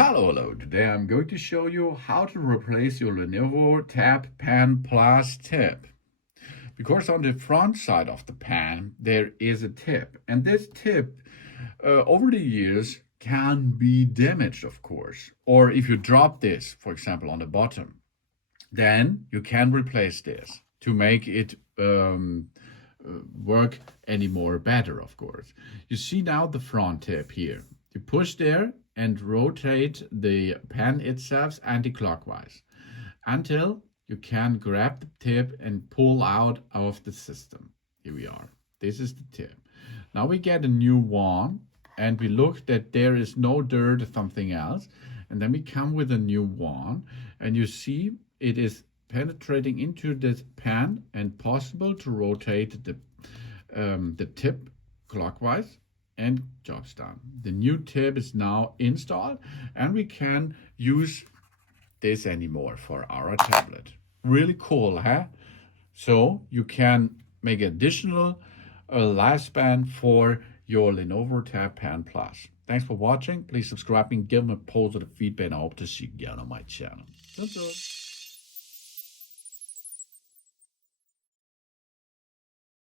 Hello. Today I'm going to show you how to replace your Lenovo Tab Pen Plus tip. Because on the front side of the pen, there is a tip. And this tip, over the years, can be damaged, of course. Or if you drop this, for example, on the bottom, then you can replace this to make it work any more better, of course. You see now the front tip here. You push there and rotate the pen itself anti-clockwise until you can grab the tip and pull out of the system. Here we are. This is the tip. Now we get a new one and we look that there is no dirt or something else. And then we come with a new one and you see it is penetrating into this pen and possible to rotate the tip clockwise. And job's done. The new tip is now installed and we can use this anymore for our tablet. Really cool, huh? So you can make additional lifespan for your Lenovo Tab Pen Plus. Thanks for watching. Please subscribe and give me positive feedback. I hope to see you again on my channel.